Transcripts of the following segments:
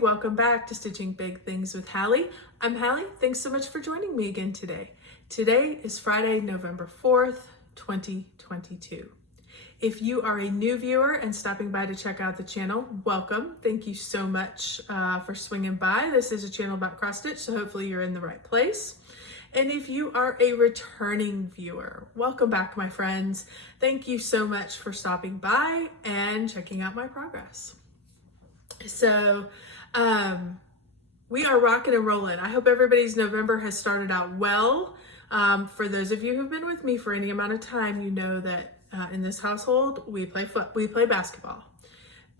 welcome back to Stitching Big Things with Hallie. I'm Hallie. Thanks so much for joining me again today. Today is Friday, November 4th, 2022. If you are a new viewer and stopping by to check out the channel, welcome. Thank you so much for swinging by. This is a channel about cross stitch, so hopefully you're in the right place. And if you are a returning viewer, welcome back, my friends. Thank you so much for stopping by and checking out my progress. So we are rocking and rolling. I hope everybody's November has started out well. For those of you who've been with me for any amount of time, you know that in this household we play basketball.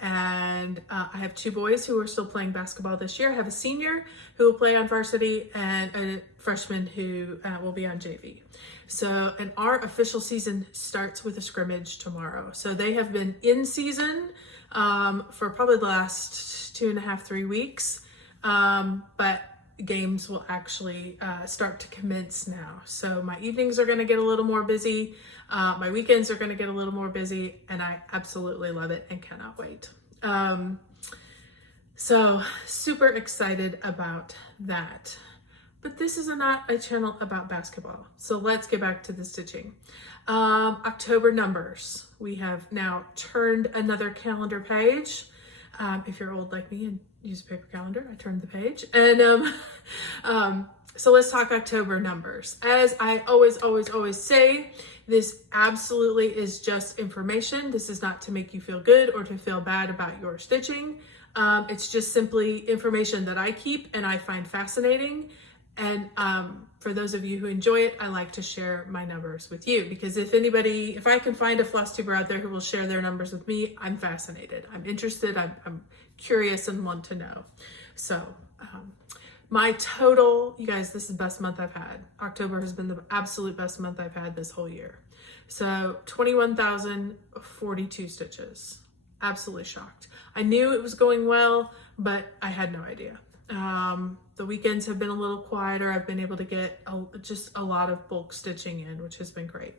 And I have two boys who are still playing basketball this year. I have a senior who will play on varsity and a freshman who will be on JV. So, and our official season starts with a scrimmage tomorrow. So they have been in season for probably the last 2.5, 3 weeks. But games will actually start to commence now. So my evenings are going to get a little more busy. My weekends are going to get a little more busy, and I absolutely love it and cannot wait. So super excited about that. But this is not a channel about basketball. So let's get back to the stitching. October numbers. We have now turned another calendar page. If you're old like me and use a paper calendar, I turned the page. And so let's talk October numbers. As I always say, this absolutely is just information. This is not to make you feel good or to feel bad about your stitching. It's just simply information that I keep and I find fascinating. And for those of you who enjoy it, I like to share my numbers with you, because if I can find a Flosstuber out there who will share their numbers with me, I'm fascinated. I'm interested. I'm curious and want to know. So my total, you guys, this is the best month I've had. October has been the absolute best month I've had this whole year. So 21,042 stitches. Absolutely shocked. I knew it was going well, but I had no idea. The weekends have been a little quieter. I've been able to get just a lot of bulk stitching in, which has been great.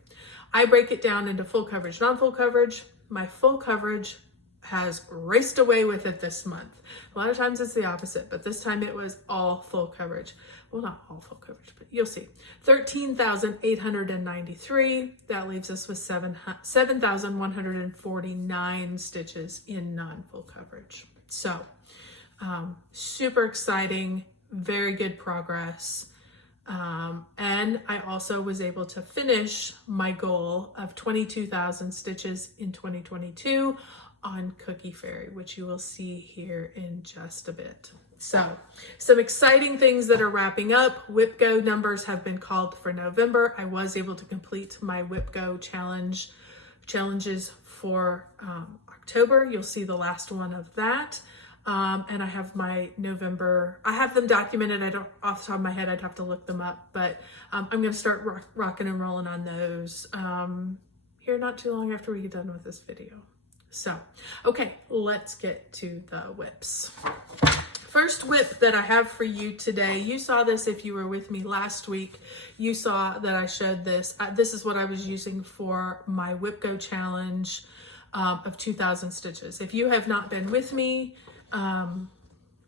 I break it down into full coverage, non-full coverage. My full coverage has raced away with it this month. A lot of times it's the opposite, but this time it was all full coverage. Well, not all full coverage, but you'll see. 13,893. That leaves us with 7,149 stitches in non-full coverage. So super exciting, very good progress. And I also was able to finish my goal of 22,000 stitches in 2022 on Cookie Fairy, which you will see here in just a bit. So some exciting things that are wrapping up. Whip Go numbers have been called for November. I was able to complete my Whip Go challenges for October. You'll see the last one of that. And I have my November, I have them documented. I don't, off the top of my head, I'd have to look them up, but I'm going to start rocking and rolling on those here not too long after we get done with this video. So, okay, let's get to the whips. First whip that I have for you today, you saw this if you were with me last week. You saw that I showed this. This is what I was using for my Whip Go challenge of 2,000 stitches. If you have not been with me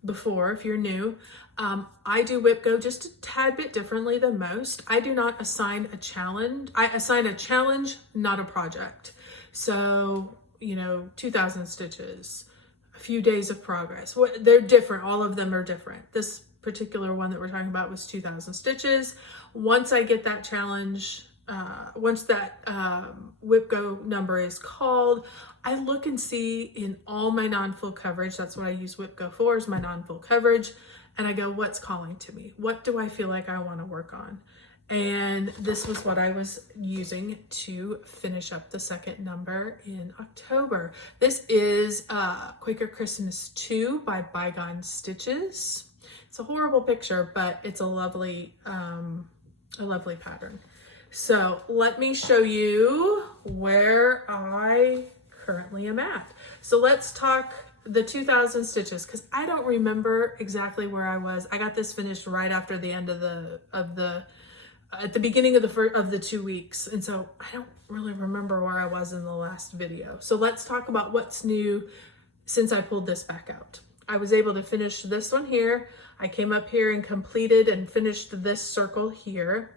before, if you're new, I do Whip Go just a tad bit differently than most. I do not assign a challenge. I assign a challenge, not a project. So, 2,000 stitches, a few days of progress. They're different. All of them are different. This particular one that we're talking about was 2,000 stitches. Once I get that challenge, once that Whip Go number is called, I look and see in all my non-full coverage. That's what I use Whip Go for, is my non-full coverage. And I go, what's calling to me? What do I feel like I want to work on? And this was what I was using to finish up the second number in October. This is Quaker Christmas 2 by Bygone Stitches. It's a horrible picture, but it's a lovely pattern. So let me show you where I currently am at. So let's talk the 2,000 stitches, because I don't remember exactly where I was. I got this finished right after the end at the beginning of the 2 weeks. And so I don't really remember where I was in the last video. So let's talk about what's new since I pulled this back out. I was able to finish this one here. I came up here and completed and finished this circle here.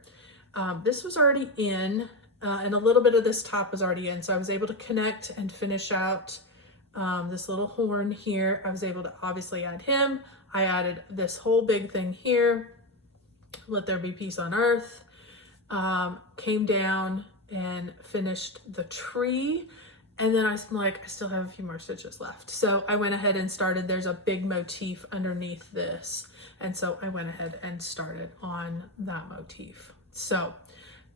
This was already in, and a little bit of this top was already in. So I was able to connect and finish out this little horn here. I was able to obviously add him. I added this whole big thing here. Let there be peace on earth. Came down and finished the tree. And then I'm like, I still have a few more stitches left. So I went ahead and started, there's a big motif underneath this. And so I went ahead and started on that motif. So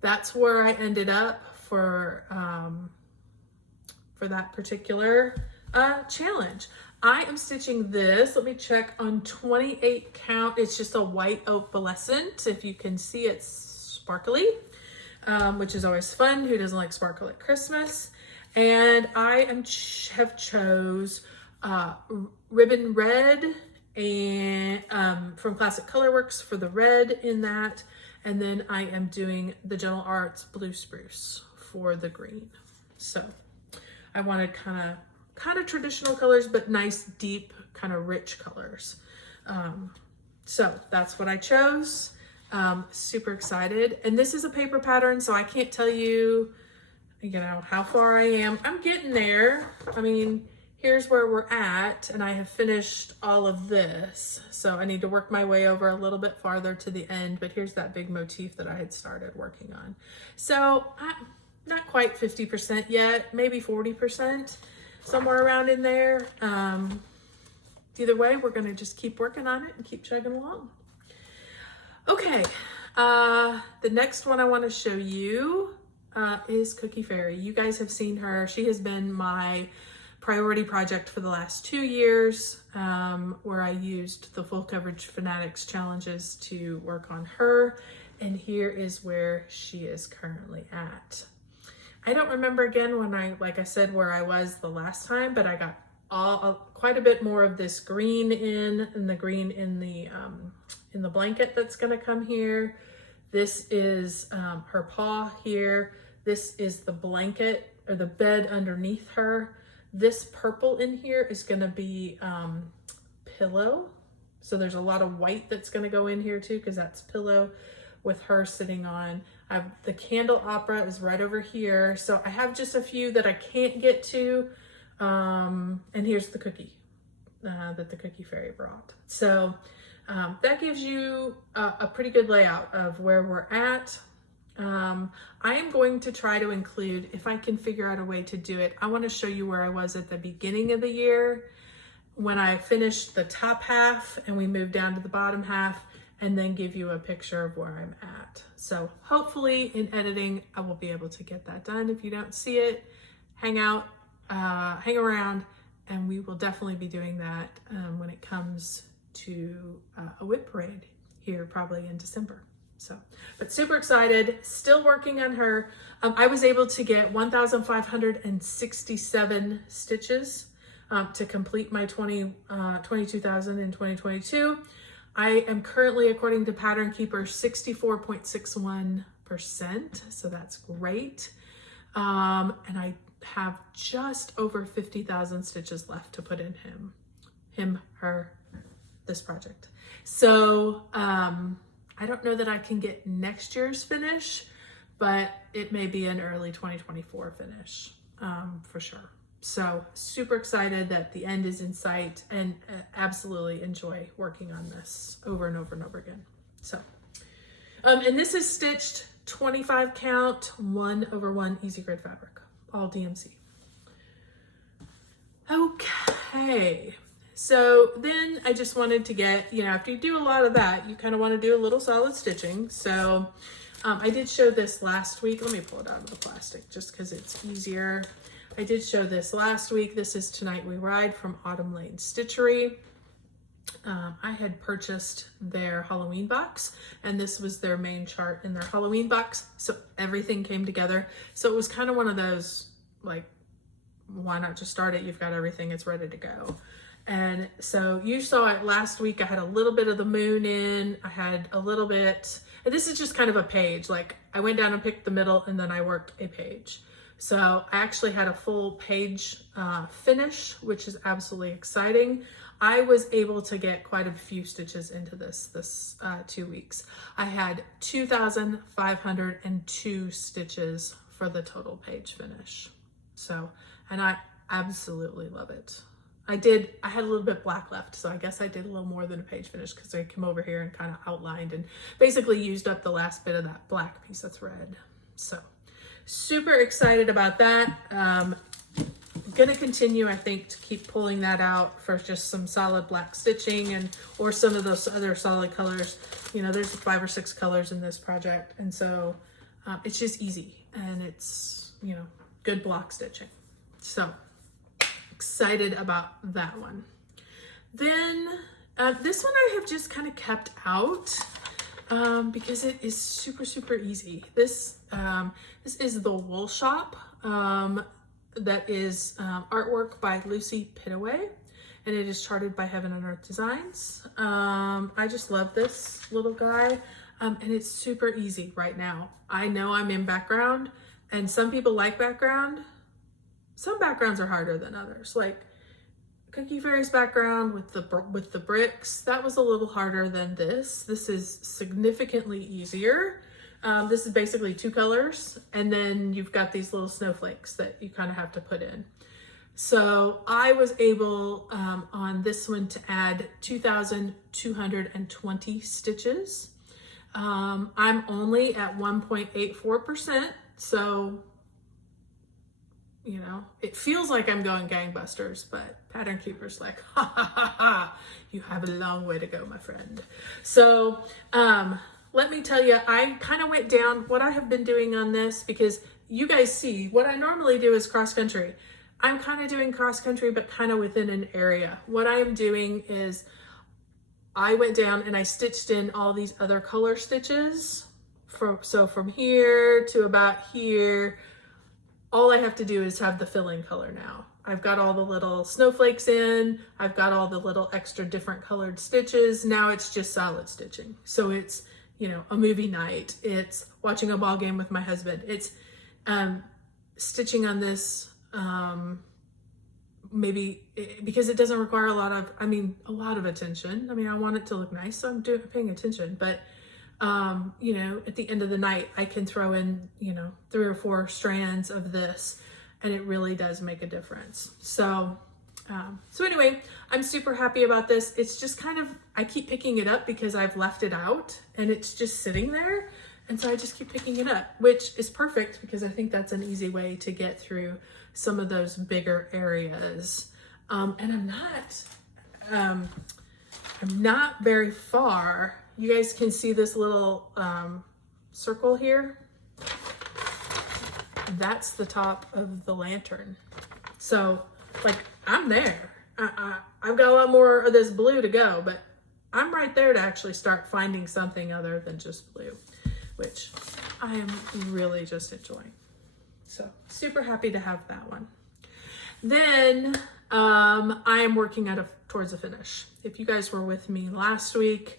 that's where I ended up for that particular challenge. I am stitching this, let me check, on 28 count. It's just a white opalescent. If you can see, it's sparkly, which is always fun. Who doesn't like sparkle at Christmas? And I have chose ribbon red and from Classic Colorworks for the red in that. And then I am doing the Gentle Arts Blue Spruce for the green. So I wanted kind of traditional colors, but nice, deep, kind of rich colors. So that's what I chose. Super excited. And this is a paper pattern, so I can't tell you, how far I am. I'm getting there. I mean, here's where we're at, and I have finished all of this. So I need to work my way over a little bit farther to the end, but here's that big motif that I had started working on. So I'm not quite 50% yet, maybe 40%, somewhere around in there. Either way, we're gonna just keep working on it and keep chugging along. Okay, the next one I wanna show you is Cookie Fairy. You guys have seen her. She has been my priority project for the last 2 years, where I used the Full Coverage Fanatics challenges to work on her. And here is where she is currently at. I don't remember again when like I said, where I was the last time, but I got quite a bit more of this green and the green in the blanket that's gonna come here. This is her paw here. This is the blanket or the bed underneath her. This purple in here is gonna be pillow. So there's a lot of white that's gonna go in here too, because that's pillow with her sitting on. The candle opera is right over here. So I have just a few that I can't get to. And here's the cookie that the Cookie Fairy brought. So that gives you a pretty good layout of where we're at. I am going to try to include, if I can figure out a way to do it, I want to show you where I was at the beginning of the year when I finished the top half and we moved down to the bottom half, and then give you a picture of where I'm at. So hopefully in editing, I will be able to get that done. If you don't see it, hang around, and we will definitely be doing that when it comes to a whip parade here probably in December. So, but super excited, still working on her. I was able to get 1,567 stitches to complete my 22,000 in 2022. I am currently, according to Pattern Keeper, 64.61%, so that's great. And I have just over 50,000 stitches left to put in this project. So I don't know that I can get next year's finish, but it may be an early 2024 finish for sure. So super excited that the end is in sight, and absolutely enjoy working on this over and over and over again. So, and this is stitched 25 count, 1/1 easy grid fabric, all DMC. Okay. So then I just wanted to get, after you do a lot of that, you kind of want to do a little solid stitching. So I did show this last week. Let me pull it out of the plastic just because it's easier. I did show this last week. This is Tonight We Ride from Autumn Lane Stitchery. I had purchased their Halloween box, and this was their main chart in their Halloween box. So everything came together. So it was kind of one of those, like, why not just start it? You've got everything, it's ready to go. And so you saw it last week. I had a little bit of the moon in, I had a little bit, and this is just kind of a page. Like I went down and picked the middle, and then I worked a page. So I actually had a full page finish, which is absolutely exciting. I was able to get quite a few stitches into this 2 weeks. I had 2,502 stitches for the total page finish. So, and I absolutely love it. I had a little bit black left, so I guess I did a little more than a page finish because I came over here and kind of outlined and basically used up the last bit of that black piece of thread. So super excited about that. I'm gonna continue, I think, to keep pulling that out for just some solid black stitching or some of those other solid colors. You know, there's 5 or 6 colors in this project, and so it's just easy and it's, you know, good block stitching. So excited about that one. Then this one I have just kind of kept out because it is super easy. This is the Wool Shop. That is artwork by Lucy Pittaway, and it is charted by Heaven and Earth Designs. I just love this little guy, and it's super easy right now. I know I'm in background, and some people like background. Some backgrounds are harder than others. Like Cookie Fairy's background with the bricks, that was a little harder than this. This is significantly easier. This is basically 2 colors, and then you've got these little snowflakes that you kind of have to put in. So I was able on this one to add 2,220 stitches. I'm only at 1.84%, so you know, it feels like I'm going gangbusters, but Pattern Keeper's like, ha ha ha ha, you have a long way to go, my friend. So let me tell you, I kind of went down what I have been doing on this, because you guys see what I normally do is cross country. I'm kind of doing cross country, but kind of within an area. What I am doing is I went down and I stitched in all these other color stitches. So from here to about here, all I have to do is have the fill-in color now. I've got all the little snowflakes in, I've got all the little extra different colored stitches. Now it's just solid stitching. So it's, you know, a movie night, it's watching a ball game with my husband, it's stitching on this maybe because it doesn't require a lot of attention. I mean, I want it to look nice, so I'm paying attention, but you know, at the end of the night, I can throw in, you know, 3 or 4 strands of this, and it really does make a difference. So, so anyway, I'm super happy about this. It's just kind of, I keep picking it up because I've left it out and it's just sitting there. And so I just keep picking it up, which is perfect because I think that's an easy way to get through some of those bigger areas. And I'm not very far. You guys can see this little circle here. That's the top of the lantern. So like I'm there. I've got a lot more of this blue to go, but I'm right there to actually start finding something other than just blue, which I am really just enjoying. So super happy to have that one. Then I am working towards a finish. If you guys were with me last week,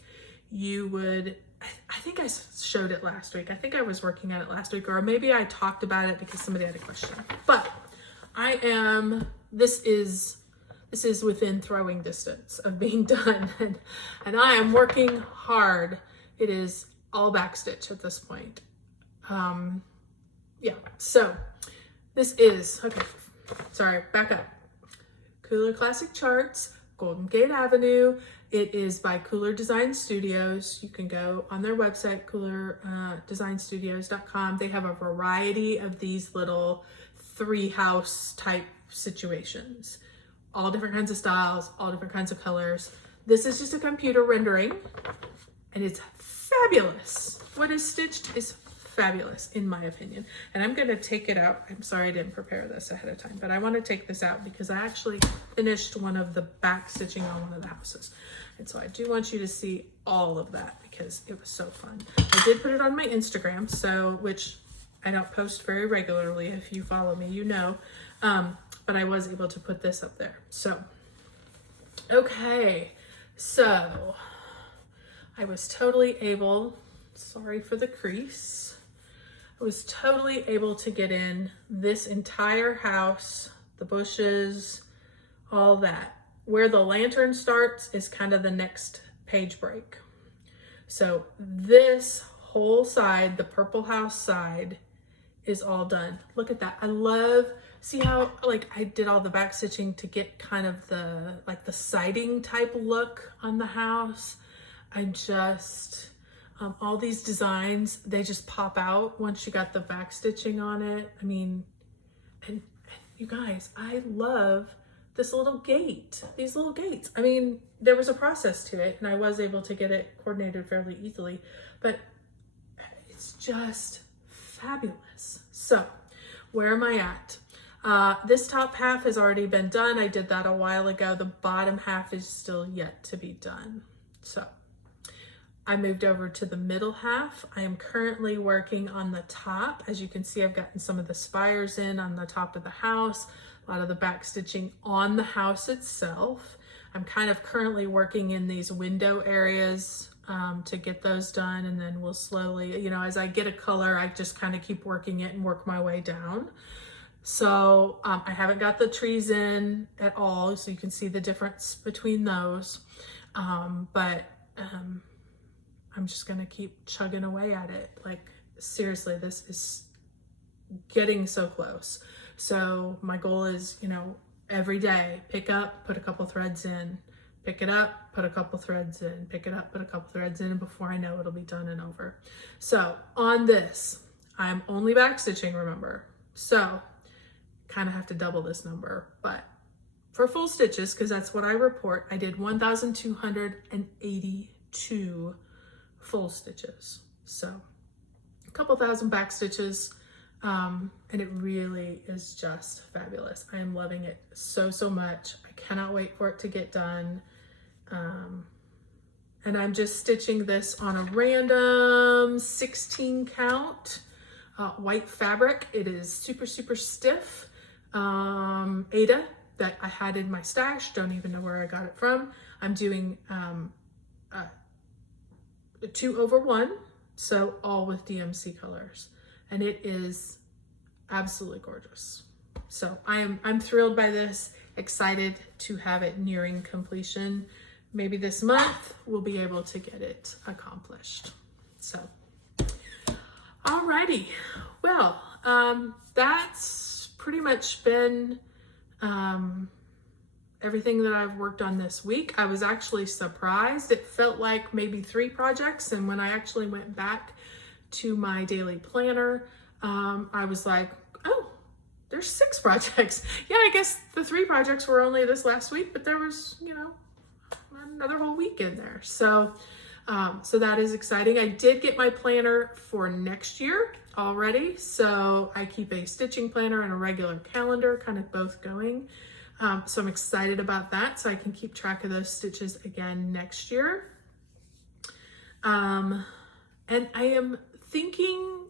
you would, I think I showed it last week. I think I was working on it last week, or maybe I talked about it because somebody had a question. But this is within throwing distance of being done, and I am working hard. It is all backstitch at this point. Yeah, so this is, okay, sorry, back up. Cooler Classic Charts, Golden Gate Avenue. It is by Cooler Design Studios. You can go on their website, coolerDesignStudios.com. They have a variety of these little 3-house type situations. All different kinds of styles, all different kinds of colors. This is just a computer rendering, and it's fabulous. What is stitched is fabulous, in my opinion. And I'm gonna take it out. I'm sorry I didn't prepare this ahead of time, but I want to take this out because I actually finished one of the back stitching on one of the houses. And so I do want you to see all of that because it was so fun. I did put it on my Instagram, which I don't post very regularly. If you follow me, you know. But I was able to put this up there. So, okay. So, I was totally able, sorry for the crease. I was totally able to get in this entire house, the bushes, all that. Where the lantern starts is kind of the next page break. So this whole side, the purple house side, is all done. Look at that. I love, see how like I did all the back stitching to get kind of the like the siding type look on the house. I just, all these designs, they just pop out once you got the back stitching on it. I mean, and you guys, I love this little gate, these little gates. I mean, there was a process to it and I was able to get it coordinated fairly easily, but it's just fabulous. So where am I at? This top half has already been done. I did that a while ago. The bottom half is still yet to be done. So I moved over to the middle half. I am currently working on the top. As you can see, I've gotten some of the spires in on the top of the house, a lot of the back stitching on the house itself. I'm kind of currently working in these window areas to get those done, and then we'll slowly, you know, as I get a color, I just kind of keep working it and work my way down. So I haven't got the trees in at all, so you can see the difference between those. But I'm just gonna keep chugging away at it. Like seriously, this is getting so close. So my goal is, you know, every day, pick up, put a couple threads in, pick it up, put a couple threads in, pick it up, put a couple threads in, and before I know it'll be done and over. So on this, I'm only back stitching, remember. So kind of have to double this number, but for full stitches, because that's what I report, I did 1,282 full stitches. So a couple thousand back stitches, and it really is just fabulous. I am loving it so much. I cannot wait for it to get done. And I'm just stitching this on a random 16 count white fabric. It is super stiff. Ada that I had in my stash, don't even know where I got it from. I'm doing 2/1, so all with DMC colors, and it is absolutely gorgeous. So I'm thrilled by this, excited to have it nearing completion. Maybe this month we'll be able to get it accomplished. So alrighty, well, that's pretty much been everything that I've worked on this week. I was actually surprised. It felt like maybe 3 projects, and when I actually went back to my daily planner, I was like, oh, there's 6 projects. Yeah, I guess the 3 projects were only this last week, but there was, you know, another whole week in there. So so that is exciting. I did get my planner for next year already. So I keep a stitching planner and a regular calendar, kind of both going. So I'm excited about that, so I can keep track of those stitches again next year. And I am thinking,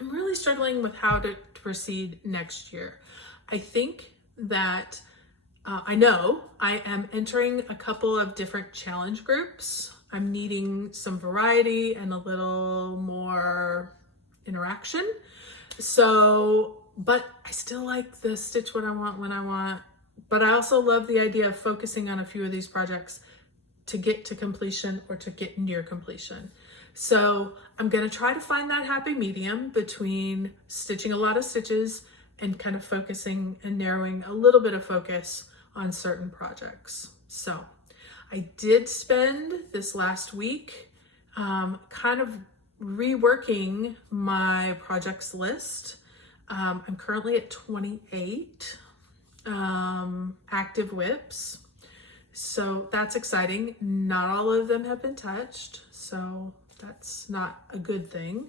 I'm really struggling with how to proceed next year. I think that I know I am entering a couple of different challenge groups. I'm needing some variety and a little more interaction. So, but I still like the stitch what I want when I want. But I also love the idea of focusing on a few of these projects to get to completion or to get near completion. So I'm going to try to find that happy medium between stitching a lot of stitches and kind of focusing and narrowing a little bit of focus on certain projects. So I did spend this last week kind of reworking my projects list. I'm currently at 28 active whips. So that's exciting. Not all of them have been touched, so that's not a good thing.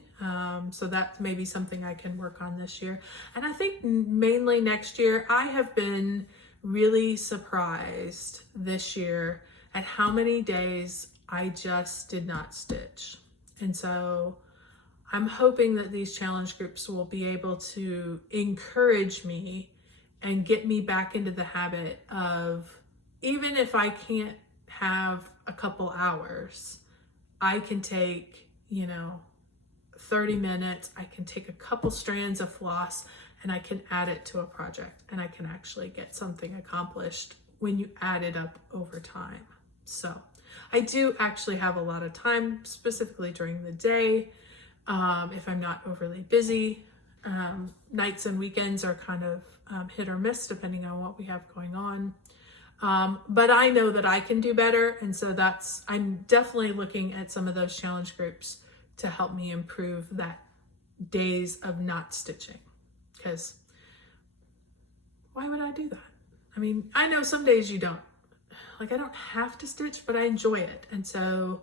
So that may be something I can work on this year. And I think mainly next year, I have been really surprised this year at how many days I just did not stitch. And so I'm hoping that these challenge groups will be able to encourage me and get me back into the habit of, even if I can't have a couple hours, I can take, you know, 30 minutes. I can take a couple strands of floss and I can add it to a project, and I can actually get something accomplished when you add it up over time. So I do actually have a lot of time, specifically during the day, if I'm not overly busy. Nights and weekends are kind of hit or miss depending on what we have going on. But I know that I can do better. And so I'm definitely looking at some of those challenge groups to help me improve that days of not stitching. Because why would I do that? I mean, I know some days you don't. Like, I don't have to stitch, but I enjoy it. And so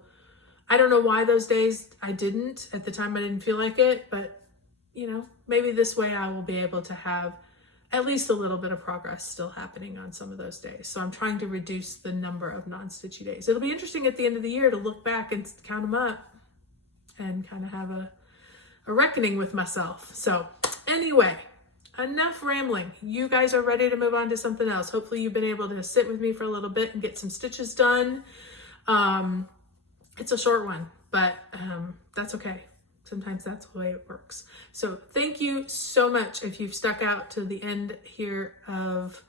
I don't know why those days I didn't. At the time I didn't feel like it, but maybe this way I will be able to have at least a little bit of progress still happening on some of those days. So I'm trying to reduce the number of non-stitchy days. It'll be interesting at the end of the year to look back and count them up and kind of have a reckoning with myself. So anyway, enough rambling. You guys are ready to move on to something else. Hopefully you've been able to sit with me for a little bit and get some stitches done. It's a short one, but that's okay. Sometimes that's the way it works. So thank you so much if you've stuck out to the end here of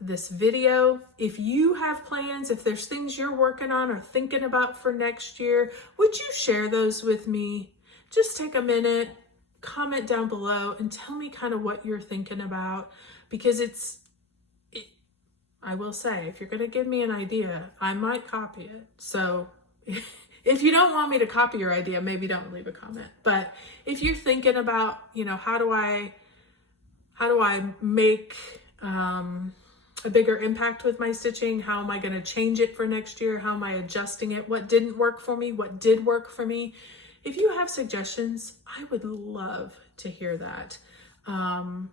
this video. If you have plans, if there's things you're working on or thinking about for next year, would you share those with me? Just take a minute, comment down below and tell me kind of what you're thinking about, because I will say, if you're going to give me an idea, I might copy it. So if you don't want me to copy your idea, maybe don't leave a comment. But if you're thinking about, how do I make a bigger impact with my stitching? How am I going to change it for next year? How am I adjusting it? What didn't work for me? What did work for me? If you have suggestions, I would love to hear that. And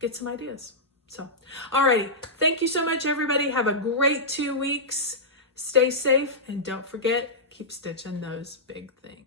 get some ideas. So, alrighty. Thank you so much, everybody. Have a great 2 weeks. Stay safe, and don't forget, keep stitching those big things.